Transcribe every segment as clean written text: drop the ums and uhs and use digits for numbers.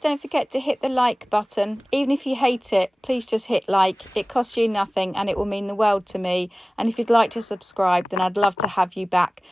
don't forget to hit the like button. Even if you hate it, please just hit like. It costs you nothing and it will mean the world to me. And if you'd like to subscribe, then I'd love to have you back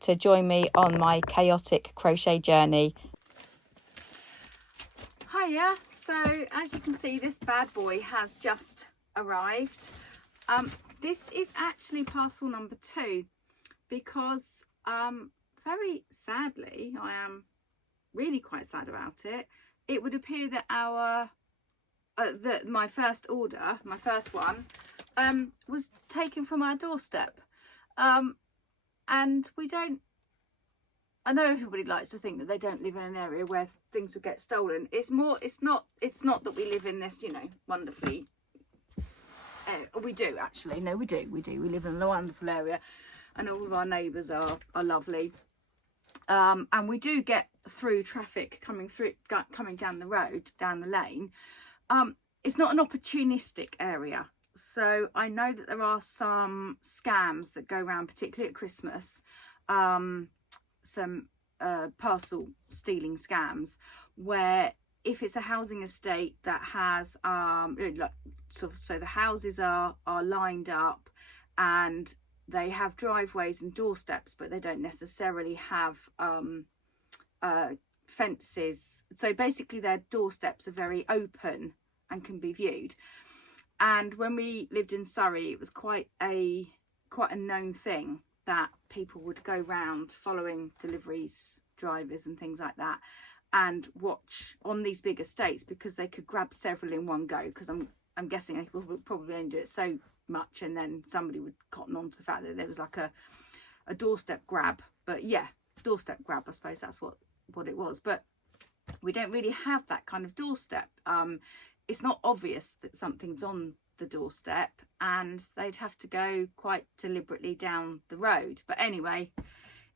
to join me on my chaotic crochet journey. Hiya. So as you can see, this bad boy has just arrived. This is actually parcel number 2 because very sadly, I am really quite sad about it. It would appear that my first order, my first one, was taken from our doorstep, and we don't. I know everybody likes to think that they don't live in an area where things would get stolen. It's not that we live in this, you know, wonderfully. We do actually. No, we do. We live in a wonderful area, and all of our neighbours are lovely. And we do get through traffic coming down the road, down the lane. It's not an opportunistic area. So I know that there are some scams that go around, particularly at Christmas. Some parcel stealing scams where if it's a housing estate that has so the houses are lined up and they have driveways and doorsteps, but they don't necessarily have fences. So basically their doorsteps are very open and can be viewed. And when we lived in Surrey, it was quite a known thing that people would go round following deliveries drivers and things like that and watch on these big estates because they could grab several in one go, because I'm guessing people would probably only do it so much and then somebody would cotton on to the fact that there was like a doorstep grab. But yeah, doorstep grab, I suppose that's what it was. But we don't really have that kind of doorstep. It's not obvious that something's on the doorstep and they'd have to go quite deliberately down the road. But anyway,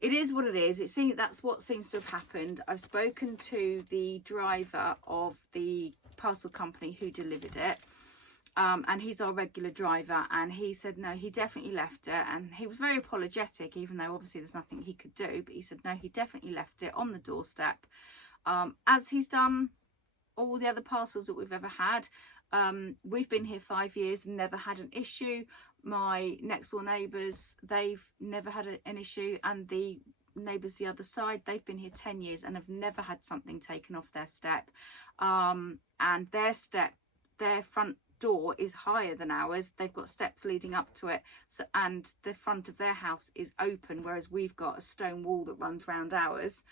it is what it is. That's what seems to have happened. I've spoken to the driver of the parcel company who delivered it. And he's our regular driver, and he said no, he definitely left it, and he was very apologetic, even though obviously there's nothing he could do, but he said no, he definitely left it on the doorstep, as he's done all the other parcels that we've ever had. We've been here 5 years and never had an issue. My next door neighbours, they've never had an issue, and the neighbours the other side, they've been here 10 years and have never had something taken off their step. And their front door is higher than ours. They've got steps leading up to it, so, and the front of their house is open, whereas we've got a stone wall that runs round ours.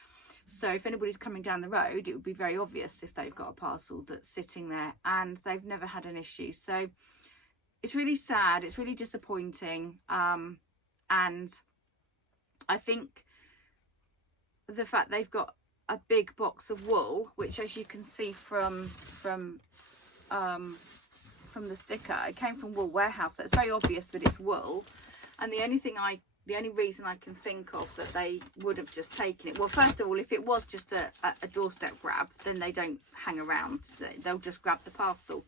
So if anybody's coming down the road, it would be very obvious if they've got a parcel that's sitting there, and they've never had an issue. So it's really sad, it's really disappointing, and I think the fact they've got a big box of wool, which, as you can see from the sticker, it came from Wool Warehouse, so it's very obvious that it's wool. And the only reason I can think of that they would have just taken it, well, first of all, if it was just a doorstep grab, then they don't hang around, they'll just grab the parcel.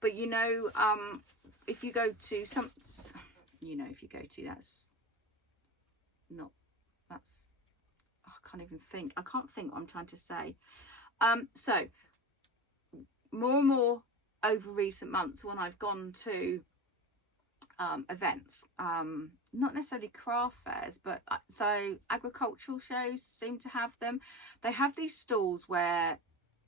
But you know, if you go to I can't think what I'm trying to say. So more and more over recent months, when I've gone to events, not necessarily craft fairs, but so agricultural shows seem to have them. They have these stalls where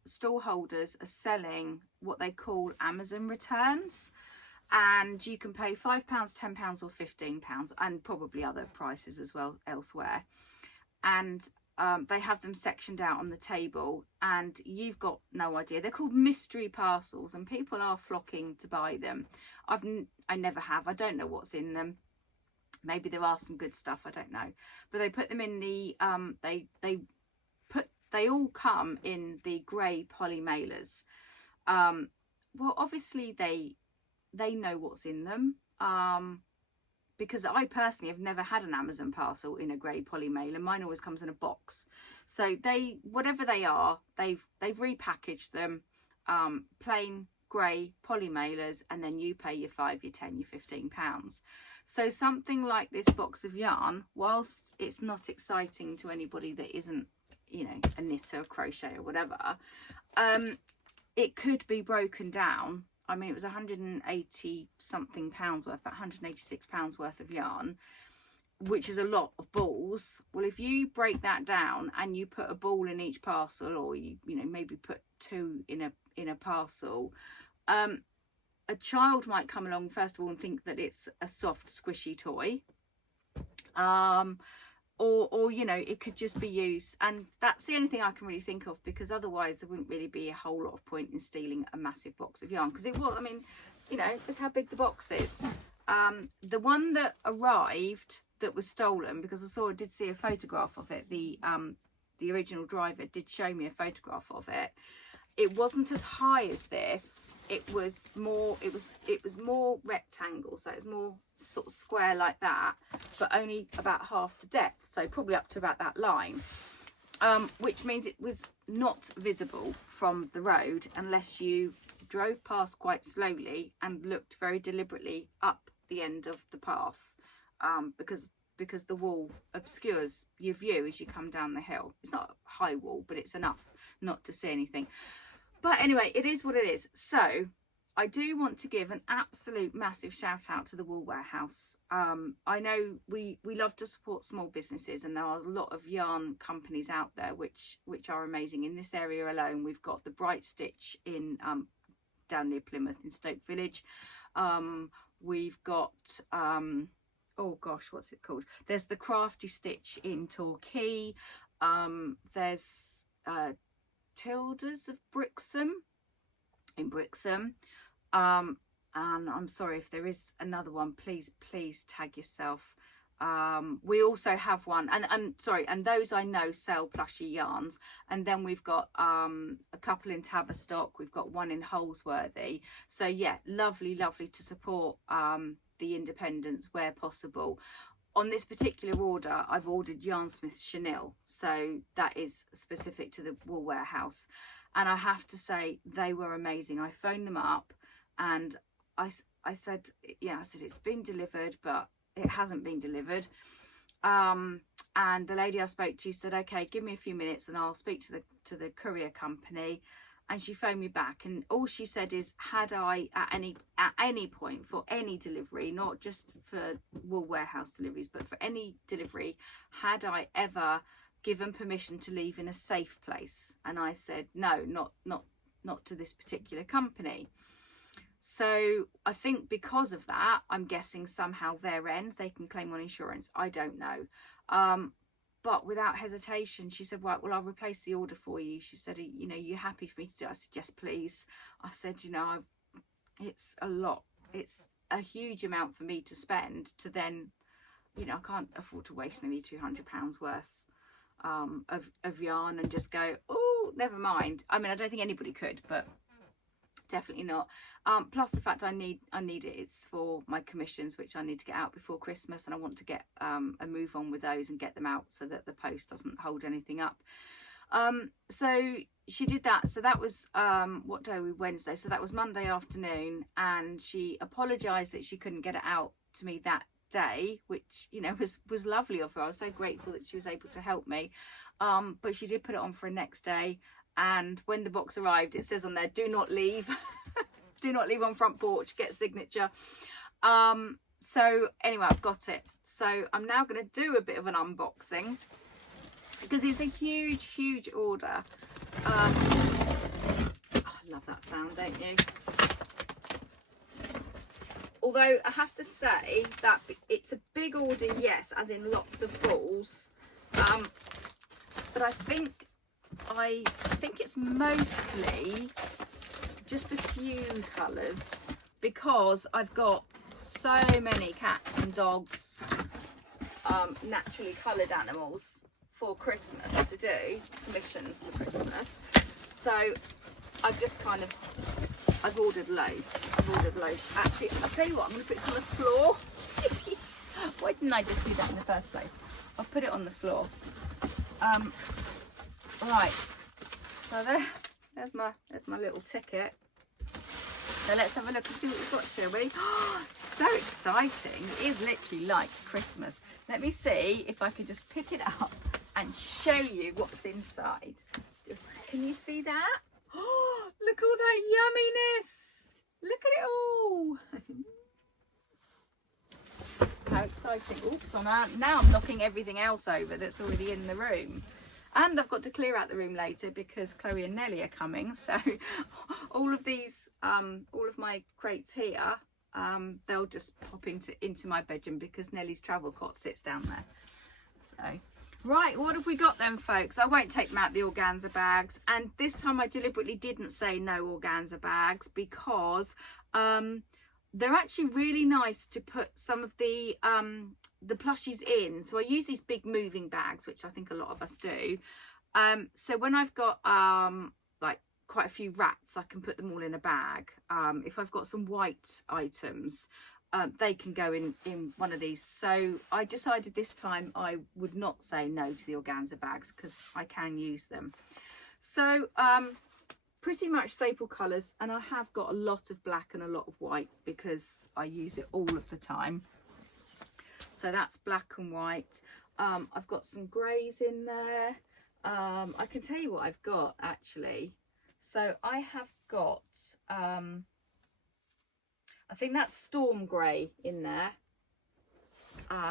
stall holders are selling what they call Amazon returns, and you can pay £5, £10 or £15, and probably other prices as well elsewhere. And they have them sectioned out on the table, and you've got no idea. They're called mystery parcels, and people are flocking to buy them. I never have. I don't know what's in them. Maybe there are some good stuff, I don't know. But they put them in the they all come in the grey poly mailers. Well, obviously they know what's in them. Because I personally have never had an Amazon parcel in a grey poly mailer. Mine always comes in a box. So whatever they are, they've repackaged them, plain grey poly mailers, and then you pay your £5, your £10, your £15. So something like this box of yarn, whilst it's not exciting to anybody that isn't you know, a knitter, crochet or whatever, it could be broken down. I mean, it was 180 something pounds worth, about 186 pounds worth of yarn, which is a lot of balls. Well, if you break that down and you put a ball in each parcel, or you know, maybe put 2 in a parcel, a child might come along first of all and think that it's a soft squishy toy, or you know, it could just be used, and that's the only thing I can really think of, because otherwise there wouldn't really be a whole lot of point in stealing a massive box of yarn, because it was, I mean, you know, look how big the box is. The one that arrived that was stolen, because I did see a photograph of it, the original driver did show me a photograph of it. It wasn't as high as this. It was more rectangle, so it's more sort of square like that, but only about half the depth, so probably up to about that line, which means it was not visible from the road unless you drove past quite slowly and looked very deliberately up the end of the path, because the wall obscures your view as you come down the hill. It's not a high wall, but it's enough not to see anything. But anyway, it is what it is. So I do want to give an absolute massive shout out to the Wool Warehouse. I know we love to support small businesses, and there are a lot of yarn companies out there which are amazing. In this area alone, we've got the Bright Stitch in down near Plymouth in Stoke Village. We've got oh gosh, what's it called? There's the Crafty Stitch in Torquay. There's Tilda's of Brixham in Brixham, and I'm sorry if there is another one, please tag yourself. We also have one, and those I know sell plushy yarns, and then we've got a couple in Tavistock, we've got one in Holsworthy. So yeah, lovely to support the independents where possible. On this particular order, I've ordered Yarnsmith's Chenille, so that is specific to the Wool Warehouse, and I have to say they were amazing. I phoned them up and I said, yeah, I said it's been delivered, but it hasn't been delivered. And the lady I spoke to said, okay, give me a few minutes and I'll speak to the courier company. And she phoned me back, and all she said is, had I at any point for any delivery, not just for Wool Warehouse deliveries, but for any delivery, had I ever given permission to leave in a safe place? And I said, no, not to this particular company. So I think because of that, I'm guessing somehow their end, they can claim on insurance. I don't know. But without hesitation, she said, right, well, I'll replace the order for you. She said, you know, you happy for me to do it? I said, yes, please. I said, you know, it's a lot. It's a huge amount for me to spend to then, you know, I can't afford to waste nearly £200 worth of yarn and just go, oh, never mind. I mean, I don't think anybody could, but definitely not. Plus the fact I need it, it's for my commissions, which I need to get out before Christmas, and I want to get a move on with those and get them out so that the post doesn't hold anything up. So she did that. So that was what day were we? Wednesday. So that was Monday afternoon, and she apologized that she couldn't get it out to me that day, which, you know, was lovely of her. I was so grateful that she was able to help me, but she did put it on for a next day. And when the box arrived, it says on there, do not leave. Do not leave on front porch, get signature. So anyway, I've got it. So I'm now going to do a bit of an unboxing, because it's a huge order. Oh, I love that sound, don't you? Although I have to say that it's a big order, yes, as in lots of balls. But I think it's mostly just a few colours, because I've got so many cats and dogs, naturally coloured animals for Christmas to do, commissions for Christmas. So I've ordered loads. Actually, I'll tell you what, I'm going to put this on the floor. Why didn't I just do that in the first place? I'll put it on the floor. Right, so there's my little ticket. So let's have a look and see what we've got, shall we? So exciting. It is literally like Christmas. Let me see if I could just pick it up and show you what's inside. Just, can you see that? Oh, look at all that yumminess. Look at it all. How exciting. Oops, now I'm knocking everything else over that's already in the room. And I've got to clear out the room later because Chloe and Nellie are coming. So all of these, all of my crates here, they'll just pop into my bedroom because Nellie's travel cot sits down there. So, right, what have we got then, folks? I won't take them out the organza bags. And this time I deliberately didn't say no organza bags because they're actually really nice to put some of the plushies in. So I use these big moving bags, which I think a lot of us do. So when I've got like quite a few rats, I can put them all in a bag. If I've got some white items, they can go in one of these. So I decided this time I would not say no to the organza bags because I can use them. So pretty much staple colours, and I have got a lot of black and a lot of white because I use it all of the time. So that's black and white. I've got some greys in there. I can tell you what I've got actually. So I have got, I think that's storm grey in there.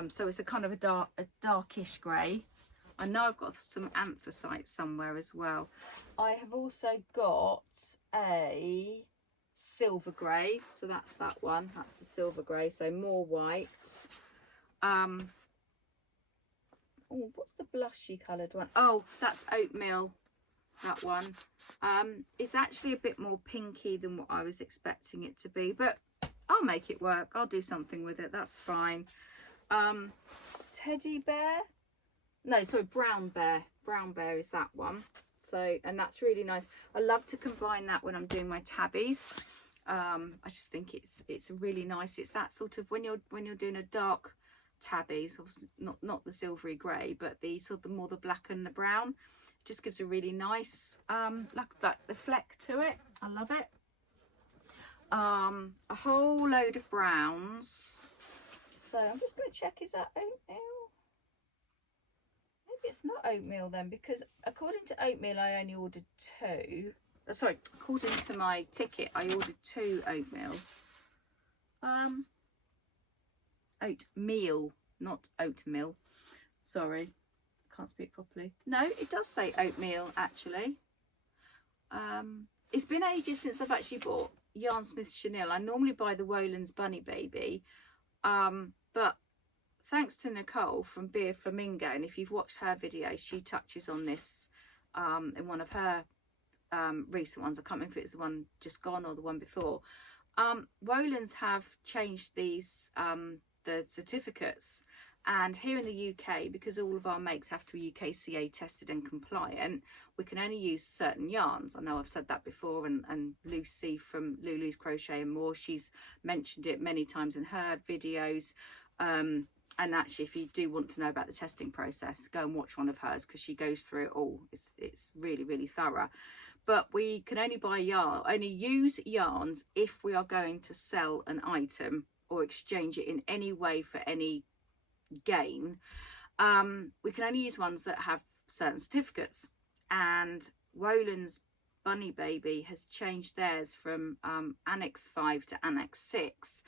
So it's a kind of a darkish grey. I know I've got some anthracite somewhere as well. I have also got a silver grey, so that's that one. That's the silver grey, so more white. Oh, what's the blushy coloured one? Oh, that's oatmeal, that one. It's actually a bit more pinky than what I was expecting it to be, but I'll make it work. I'll do something with it, that's fine. Teddy bear. No, sorry, brown bear. Brown bear is that one. So, and that's really nice. I love to combine that when I'm doing my tabbies. I just think it's really nice. It's that sort of when you're doing a dark tabbies, obviously not the silvery grey, but the sort of more the black and the brown. It just gives a really nice like the fleck to it. I love it. A whole load of browns. So I'm just going to check, is that oatmeal? It's not oatmeal then, because according to oatmeal I only ordered 2. Sorry, according to my ticket I ordered 2 oatmeal. Oatmeal, not oatmeal. Sorry, can't speak properly. No, it does say oatmeal actually. It's been ages since I've actually bought Yarn Smith Chenille. I normally buy the Wolan's Bunny Baby, but thanks to Nicole from Beer Flamingo, and if you've watched her video, she touches on this in one of her recent ones. I can't remember if it's the one just gone or the one before. Wolan's have changed these the certificates, and here in the UK, because all of our makes have to be UKCA tested and compliant, we can only use certain yarns. I know I've said that before, and Lucy from Lulu's Crochet and More, she's mentioned it many times in her videos. And actually, if you do want to know about the testing process, go and watch one of hers because she goes through it all. It's really, really thorough. But we can only only use yarns if we are going to sell an item or exchange it in any way for any gain. We can only use ones that have certain certificates. And Wolan's Bunny Baby has changed theirs from Annex 5 to Annex 6.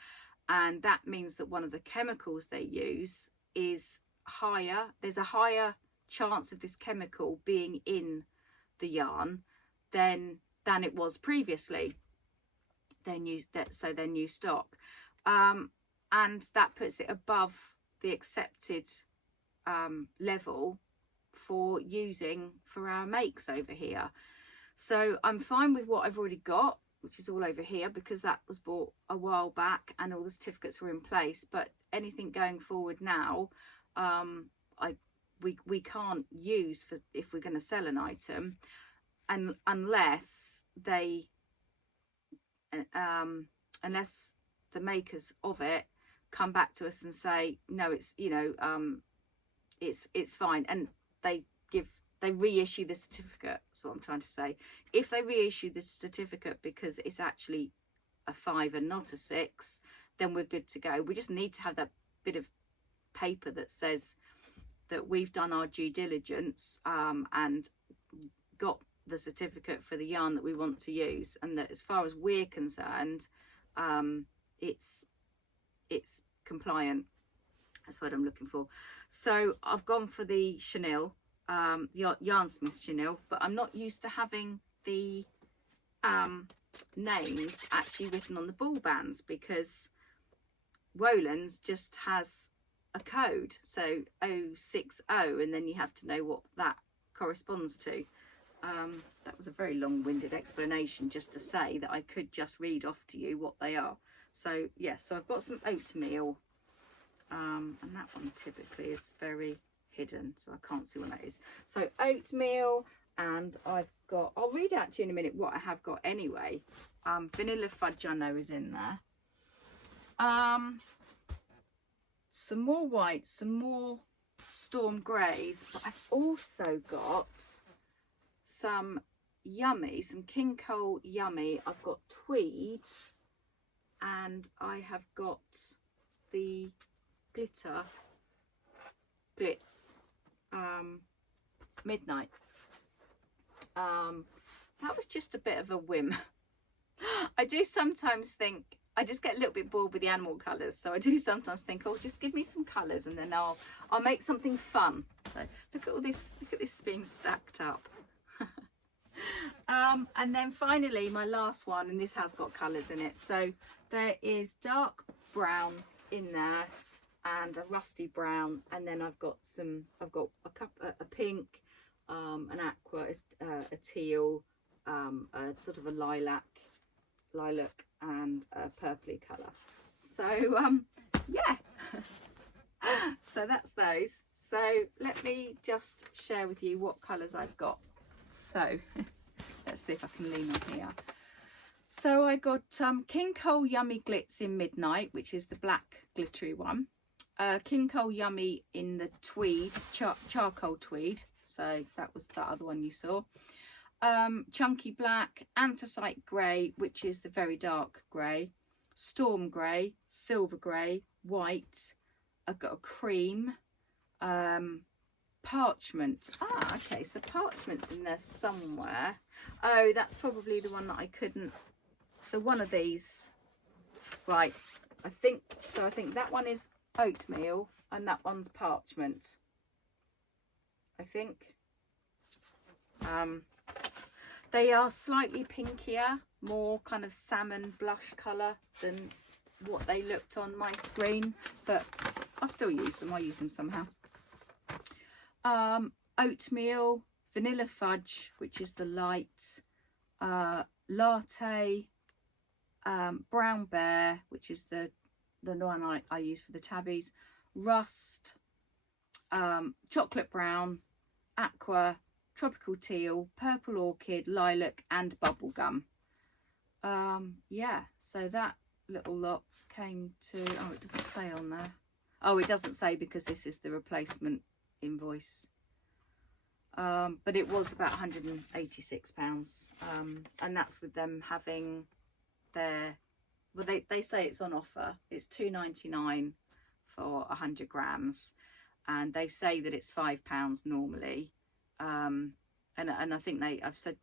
And that means that one of the chemicals they use is higher. There's a higher chance of this chemical being in the yarn than it was previously. Their new stock, and that puts it above the accepted level for using for our makes over here. So I'm fine with what I've already got, which is all over here, because that was bought a while back and all the certificates were in place. But anything going forward now, we can't use for if we're going to sell an item, and unless they unless the makers of it come back to us and say no, it's it's fine, and they reissue the certificate. So what I'm trying to say, if they reissue the certificate because it's actually a 5 and not a 6, then we're good to go. We just need to have that bit of paper that says that we've done our due diligence and got the certificate for the yarn that we want to use, and that as far as we're concerned, it's compliant. That's what I'm looking for. So I've gone for the chenille, Yarnsmith chenille, but I'm not used to having the names actually written on the ball bands, because Woolens just has a code, so 060, and then you have to know what that corresponds to. That was a very long-winded explanation just to say that I could just read off to you what they are. So yes, so I've got some oatmeal, and that one typically is very hidden, so I can't see what that is. So oatmeal, and I've got, I'll read out to you in a minute what I have got anyway. Vanilla fudge I know is in there. Some more whites, some more storm greys, but I've also got some yummy, some King Cole yummy. I've got tweed, and I have got the glitter glitz midnight. That was just a bit of a whim. I do sometimes think, I just get a little bit bored with the animal colours, so I do sometimes think, oh, just give me some colours and then I'll make something fun. So look at all this, look at this being stacked up. And then finally my last one, and this has got colours in it, so there is dark brown in there and a rusty brown, and then I've got a pink, an aqua, a teal, a sort of a lilac, and a purpley colour. So yeah, so that's those. So let me just share with you what colours I've got. So let's see if I can lean on here. So I got King Cole Yummy Glitz in Midnight, which is the black glittery one. King Cole Yummy in the tweed, charcoal tweed. So that was the other one you saw. Chunky Black, Anthracite Grey, which is the very dark grey, Storm Grey, Silver Grey, White. I've got a cream, Parchment. Ah, okay, so Parchment's in there somewhere. Oh, that's probably the one that I couldn't. So one of these, right, I think that one is oatmeal and that one's Parchment, I think. They are slightly pinkier, more kind of salmon blush colour than what they looked on my screen, but I'll still use them. I'll use them somehow. Oatmeal, vanilla fudge, which is the light, latte, brown bear, which is the one I use for the tabbies, rust, chocolate brown, aqua, tropical teal, purple orchid, lilac, and bubblegum. Yeah, so that little lot came to, oh, it doesn't say on there. Oh, it doesn't say because this is the replacement invoice. But it was about £186, and that's with them having their, well, they say it's on offer. It's £2.99 for 100 grams, and they say that it's £5 normally. And I think I've said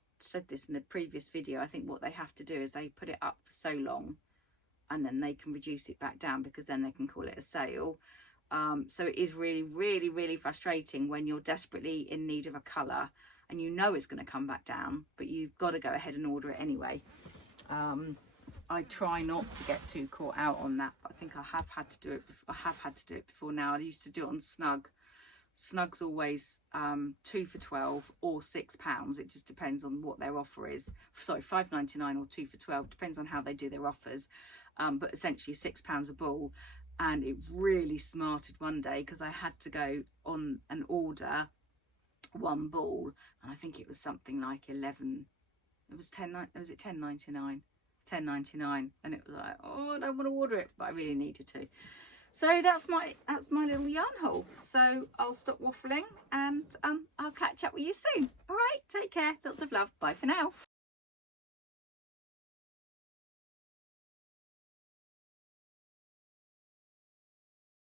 this in the previous video, I think what they have to do is they put it up for so long and then they can reduce it back down, because then they can call it a sale. So it is really, really, really frustrating when you're desperately in need of a colour and you know it's going to come back down, but you've got to go ahead and order it anyway. I try not to get too caught out on that, but I think I have had to do it. I have had to do it before now. I used to do it on Snug. Snug's always 2 for £12 or £6. It just depends on what their offer is. Sorry, £5.99 or 2 for £12, depends on how they do their offers. But essentially £6 a ball. And it really smarted one day because I had to go on and order one ball, and I think it was something like 11. It was £10.99, and it was like, oh, I don't want to order it, but I really needed to. So that's my little yarn haul. So I'll stop waffling, and I'll catch up with you soon. All right, take care. Lots of love. Bye for now.